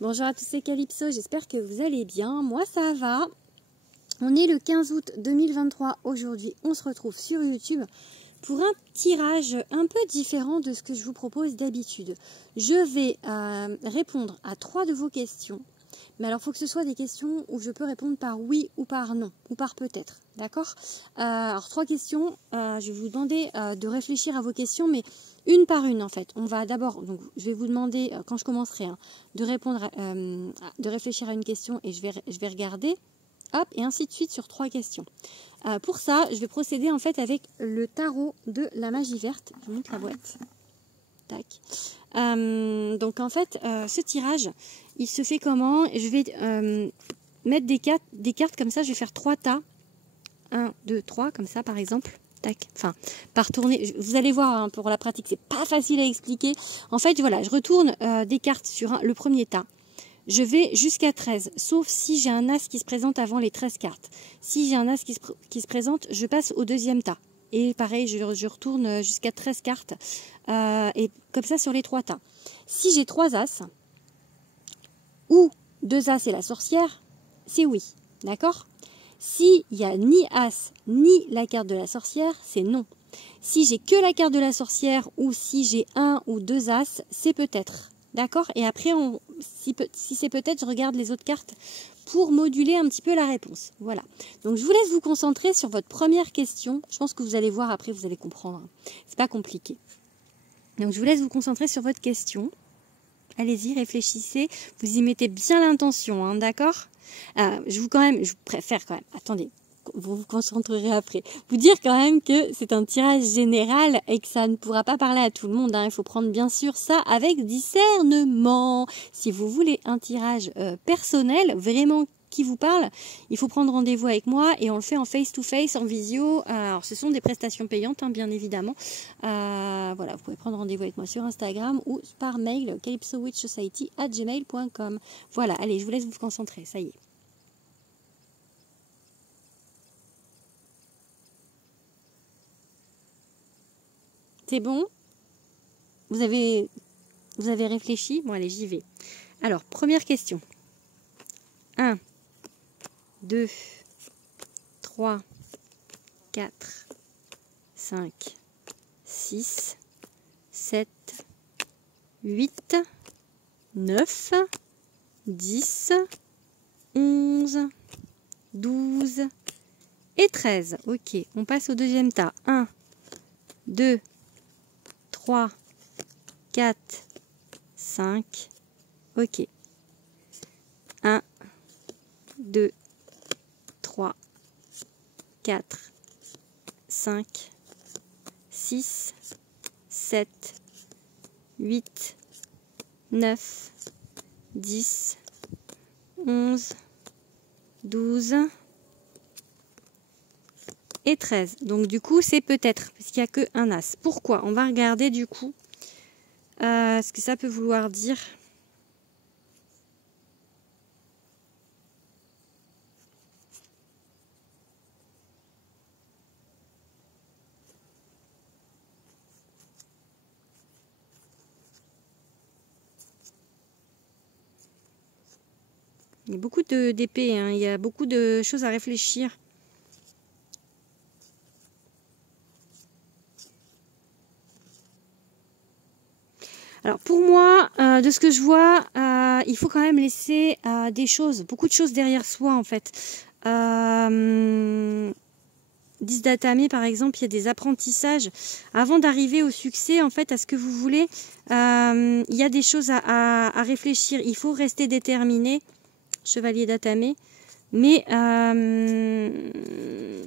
Bonjour à tous, c'est Calypso, j'espère que vous allez bien. Moi ça va. On est le 15 août 2023 aujourd'hui. On se retrouve sur YouTube pour un tirage un peu différent de ce que je vous propose d'habitude. Je vais répondre à 3 de vos questions. Mais alors il faut que ce soit des questions où je peux répondre par oui ou par non, ou par peut-être. D'accord? Alors 3 questions, je vais vous demander de réfléchir à vos questions, mais une par une en fait. On va d'abord, donc je vais vous demander quand je commencerai de répondre, de réfléchir à une question et je vais regarder, hop, et ainsi de suite sur 3 questions. Pour ça, je vais procéder en fait avec le tarot de la magie verte. Je vous montre la boîte. Tac. Donc en fait, ce tirage, il se fait comment? Je vais mettre des cartes comme ça. Je vais faire 3 tas. 1, 2, 3, comme ça par exemple. Tac. Enfin, par tourner. Vous allez voir hein, pour la pratique, c'est pas facile à expliquer. En fait, voilà, je retourne des cartes sur le premier tas. Je vais jusqu'à 13, sauf si j'ai un as qui se présente avant les 13 cartes. Si j'ai un as qui se présente, je passe au deuxième tas. Et pareil, je retourne jusqu'à 13 cartes. Et comme ça sur les 3 tas. Si j'ai 3 as, ou 2 as et la sorcière, c'est oui. D'accord? S'il n'y a ni as, ni la carte de la sorcière, c'est non. Si j'ai que la carte de la sorcière, ou si j'ai 1 ou 2 as, c'est peut-être. D'accord? Et après, si c'est peut-être, je regarde les autres cartes pour moduler un petit peu la réponse. Voilà. Donc, je vous laisse vous concentrer sur votre première question. Je pense que vous allez voir après, vous allez comprendre. C'est pas compliqué. Donc, je vous laisse vous concentrer sur votre question. Allez-y, réfléchissez. Vous y mettez bien l'intention, hein, d'accord? Je vous préfère quand même, attendez, vous vous concentrerez après. Vous dire quand même que c'est un tirage général et que ça ne pourra pas parler à tout le monde. Hein. Il faut prendre bien sûr ça avec discernement. Si vous voulez un tirage personnel, vraiment qui vous parle, il faut prendre rendez-vous avec moi et on le fait en face-to-face, en visio. Alors, ce sont des prestations payantes, hein, bien évidemment. Voilà, vous pouvez prendre rendez-vous avec moi sur Instagram ou par mail calypsowitchsociety@gmail.com. Voilà, allez, je vous laisse vous concentrer, ça y est. C'est bon? Vous avez réfléchi? Bon, allez, j'y vais. Alors, première question. 1, 2, 3, 4, 5, 6, 7, 8, 9, 10, 11, 12 et 13. Ok, on passe au deuxième tas. 1, 2, 3, 4, 5. Ok. 1, 2, 3, 4, 5, 6, 7, 8, 9, 10, 11, 12 et 13. Donc du coup, c'est peut-être, parce qu'il n'y a que un as. Pourquoi? On va regarder du coup ce que ça peut vouloir dire. Il y a beaucoup d'épées, hein. Il y a beaucoup de choses à réfléchir. Alors pour moi, de ce que je vois, il faut quand même laisser des choses, beaucoup de choses derrière soi en fait. 10 datame par exemple, il y a des apprentissages. Avant d'arriver au succès, en fait, à ce que vous voulez, il y a des choses à réfléchir. Il faut rester déterminé, chevalier datame. Mais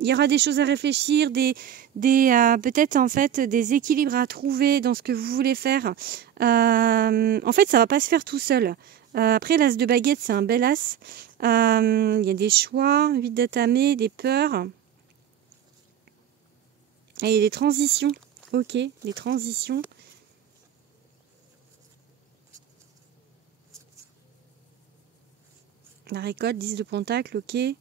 il y aura des choses à réfléchir, peut-être en fait des équilibres à trouver dans ce que vous voulez faire. En fait, ça va pas se faire tout seul. Après, l'as de baguette, c'est un bel as. Il y a des choix, 8 datame, des peurs. Et il y a des transitions. Ok, des transitions. La récolte, 10 de pentacle, ok.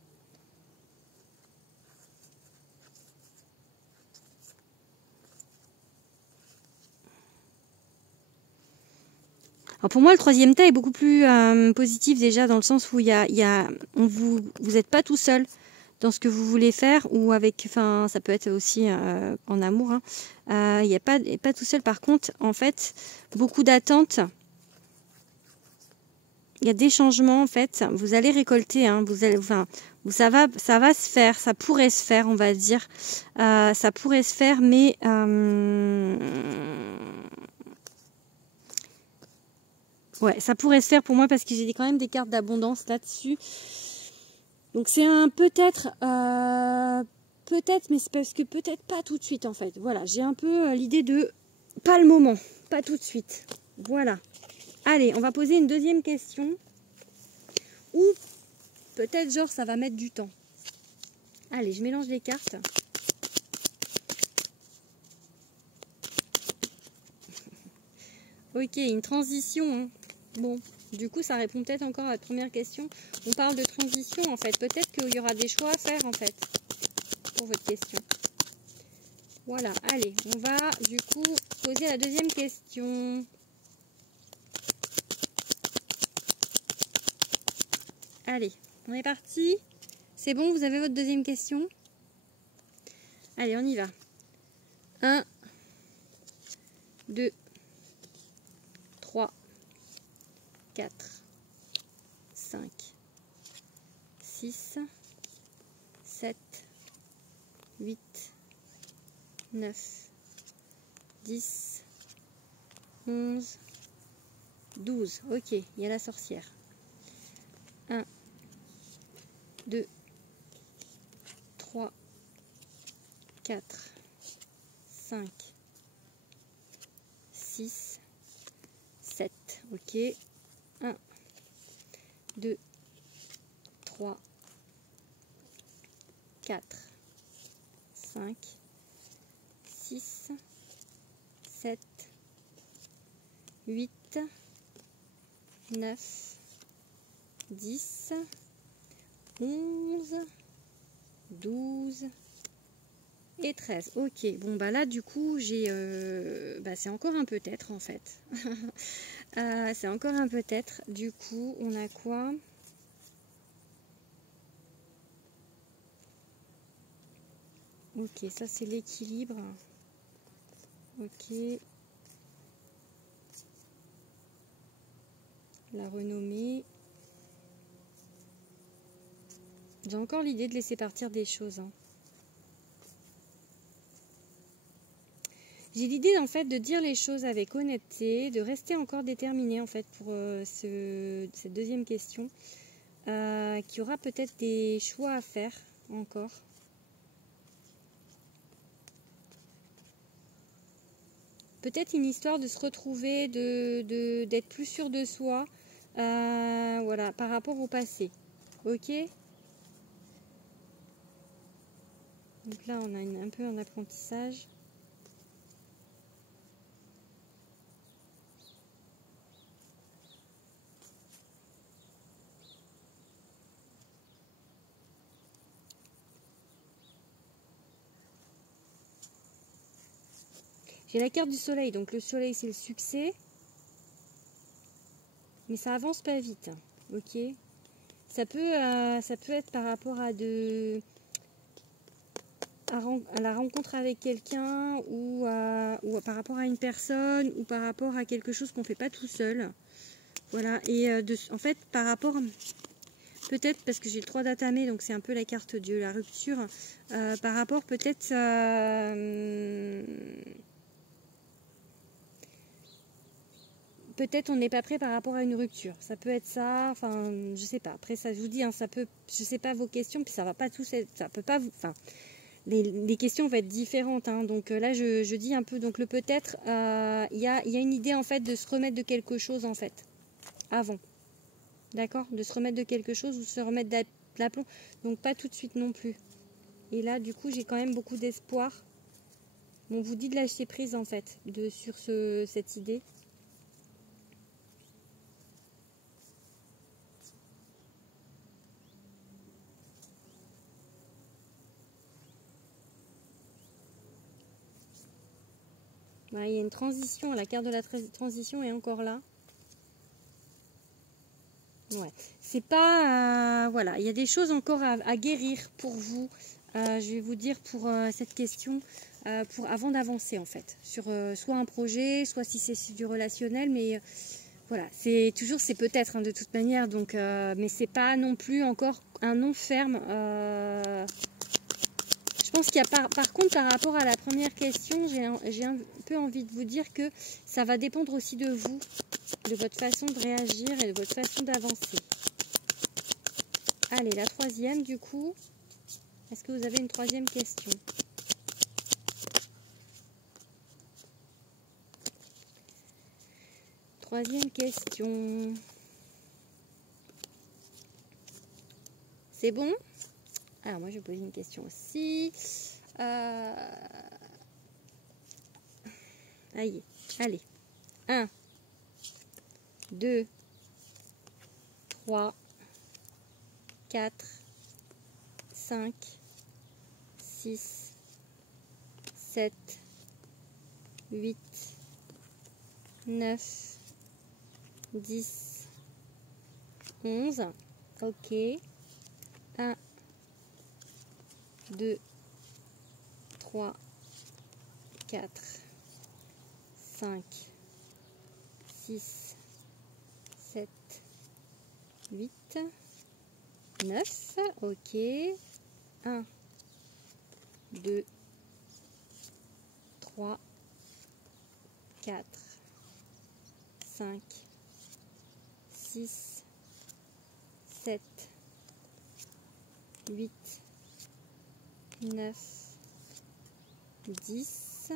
Alors pour moi, le troisième tas est beaucoup plus positif déjà dans le sens où vous n'êtes pas tout seul dans ce que vous voulez faire ou avec, enfin, ça peut être aussi en amour. Hein. Il n'y a pas tout seul. Par contre, en fait, beaucoup d'attentes. Il y a des changements en fait. Vous allez récolter. Hein, ça va se faire. Ça pourrait se faire, on va dire. Ça pourrait se faire, mais ouais, ça pourrait se faire pour moi parce que j'ai quand même des cartes d'abondance là-dessus. Donc c'est un peut-être, peut-être, mais c'est parce que peut-être pas tout de suite en fait. Voilà, j'ai un peu l'idée de pas le moment, pas tout de suite. Voilà. Allez, on va poser une deuxième question. Ou peut-être genre ça va mettre du temps. Allez, je mélange les cartes. Ok, une transition. Hein. Bon, du coup ça répond peut-être encore à la première question. On parle de transition en fait. Peut-être qu'il y aura des choix à faire en fait. Pour votre question. Voilà, allez, on va du coup poser la deuxième question. Allez, on est parti. C'est bon, vous avez votre deuxième question? Allez, on y va. 1, 2, 3, 4, 5, 6, 7, 8, 9, 10, 11, 12. Ok, il y a la sorcière. 1, 2, 3, 4, 5, 6, 7. Ok. 1, 2, 3, 4, 5, 6, 7, 8, 9, 10, 11, 12 et 13. Ok, bon bah là du coup j'ai... c'est encore un peut-être en fait. C'est encore un peut-être. Du coup on a quoi? Ok, ça c'est l'équilibre. Ok. La renommée. J'ai encore l'idée de laisser partir des choses. Hein. J'ai l'idée en fait de dire les choses avec honnêteté, de rester encore déterminée en fait pour cette deuxième question. Qu'il y aura peut-être des choix à faire encore. Peut-être une histoire de se retrouver, d'être plus sûr de soi, voilà, par rapport au passé. Ok? Donc là, on a un peu un apprentissage. J'ai la carte du soleil, donc le soleil c'est le succès. Mais ça avance pas vite. Ok? Ça peut être par rapport à la rencontre avec quelqu'un ou par rapport à une personne ou par rapport à quelque chose qu'on ne fait pas tout seul. Voilà, et en fait par rapport, peut-être parce que j'ai le 3 d'atamé, donc c'est un peu la carte de la rupture, par rapport peut-être peut-être on n'est pas prêt par rapport à une rupture. Ça peut être ça, enfin, je sais pas. Après, ça, je vous dis, hein, ça peut, je sais pas vos questions, puis ça va pas tous être, ça peut pas vous, enfin, les questions vont être différentes. Hein, donc là, je dis un peu, donc le peut-être, il y a une idée en fait de se remettre de quelque chose en fait, avant. D'accord? De se remettre de quelque chose ou se remettre de l'aplomb. Donc pas tout de suite non plus. Et là, du coup, j'ai quand même beaucoup d'espoir. On vous dit de lâcher prise en fait, sur cette idée. Voilà, il y a une transition, la carte de la transition est encore là. Ouais. C'est pas... voilà, il y a des choses encore à guérir pour vous. Je vais vous dire pour cette question, avant d'avancer en fait. Sur soit un projet, soit si c'est du relationnel, mais... voilà, c'est toujours, c'est peut-être hein, de toute manière, donc, mais c'est pas non plus encore un non ferme. Je pense qu'il y a par contre par rapport à la première question, j'ai un peu envie de vous dire que ça va dépendre aussi de vous, de votre façon de réagir et de votre façon d'avancer. Allez, la troisième du coup, est-ce que vous avez une troisième question ? Troisième question. C'est bon? Alors moi je vais poser une question aussi. Allez, 1, 2, 3, 4, 5, 6, 7, 8, 9, 10, 11. Ok. 1, 2, 3, 4, 5, 6, 7, 8, 9. Ok. 1, 2, 3, 4, 5, 6, 7, 8, 9, 10,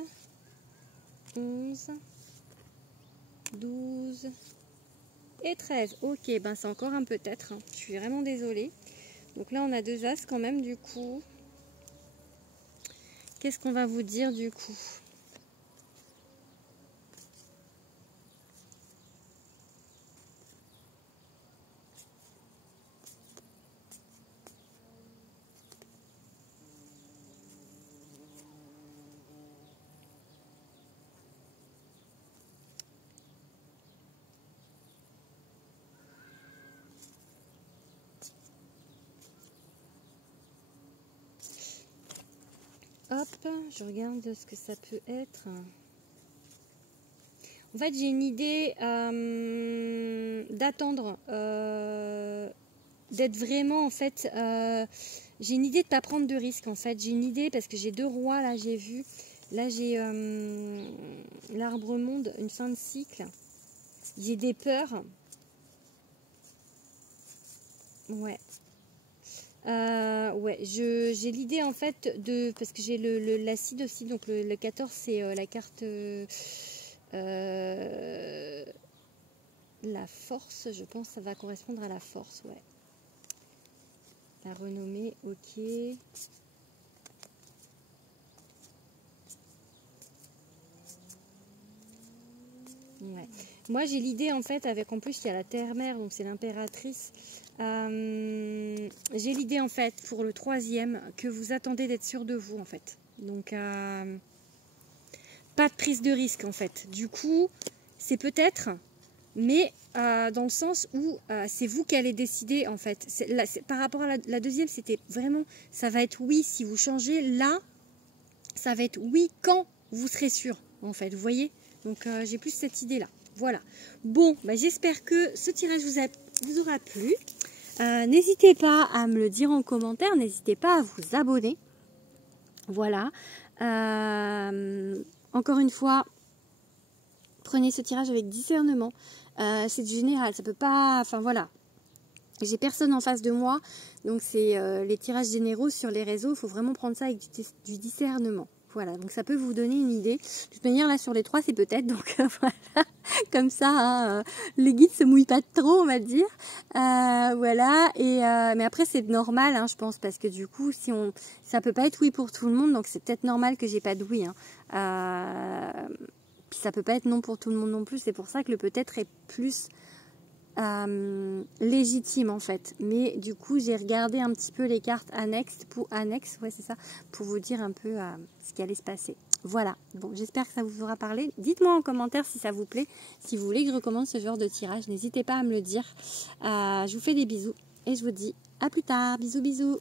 11, 12 et 13. Ok, ben c'est encore un peut-être. Hein. Je suis vraiment désolée. Donc là, on a 2 as quand même du coup. Qu'est-ce qu'on va vous dire du coup ? Hop, je regarde ce que ça peut être. En fait, j'ai une idée d'attendre, d'être vraiment, en fait, j'ai une idée de ne pas prendre de risques, en fait. J'ai une idée, parce que j'ai 2 rois, là, j'ai vu. Là, j'ai l'arbre monde, une fin de cycle. J'ai des peurs. Ouais. Ouais, j'ai l'idée en fait parce que j'ai l'acide aussi, donc le 14 c'est la carte la force, je pense que ça va correspondre à la force, ouais. La renommée, ok. Ouais. Moi j'ai l'idée en fait, avec en plus il y a la terre-mère, donc c'est l'impératrice. J'ai l'idée en fait pour le 3e que vous attendez d'être sûr de vous en fait. Donc pas de prise de risque en fait. Du coup c'est peut-être, mais dans le sens où c'est vous qui allez décider en fait. Par rapport à la 2e, c'était vraiment, ça va être oui si vous changez. Là ça va être oui quand vous serez sûr en fait, vous voyez. Donc j'ai plus cette idée là. Voilà. Bon, bah, j'espère que ce tirage vous aura plu. N'hésitez pas à me le dire en commentaire. N'hésitez pas à vous abonner. Voilà. Encore une fois, prenez ce tirage avec discernement. C'est du général. Ça peut pas... Enfin voilà. J'ai personne en face de moi. Donc c'est les tirages généraux sur les réseaux. Il faut vraiment prendre ça avec du discernement. Voilà, donc ça peut vous donner une idée. De toute manière, là, sur les 3, c'est peut-être. Donc, voilà, comme ça, hein, les guides se mouillent pas trop, on va dire. Voilà, mais après, c'est normal, hein, je pense, parce que du coup, ça peut pas être oui pour tout le monde, donc c'est peut-être normal que j'ai pas de oui. Hein. Puis ça peut pas être non pour tout le monde non plus. C'est pour ça que le peut-être est plus légitime en fait, mais du coup j'ai regardé un petit peu les cartes annexes ouais c'est ça, pour vous dire un peu ce qui allait se passer. Voilà, bon, j'espère que ça vous aura parlé. Dites-moi en commentaire si ça vous plaît, si vous voulez que je recommande ce genre de tirage. N'hésitez pas à me le dire. Je vous fais des bisous et je vous dis à plus tard. Bisous, bisous.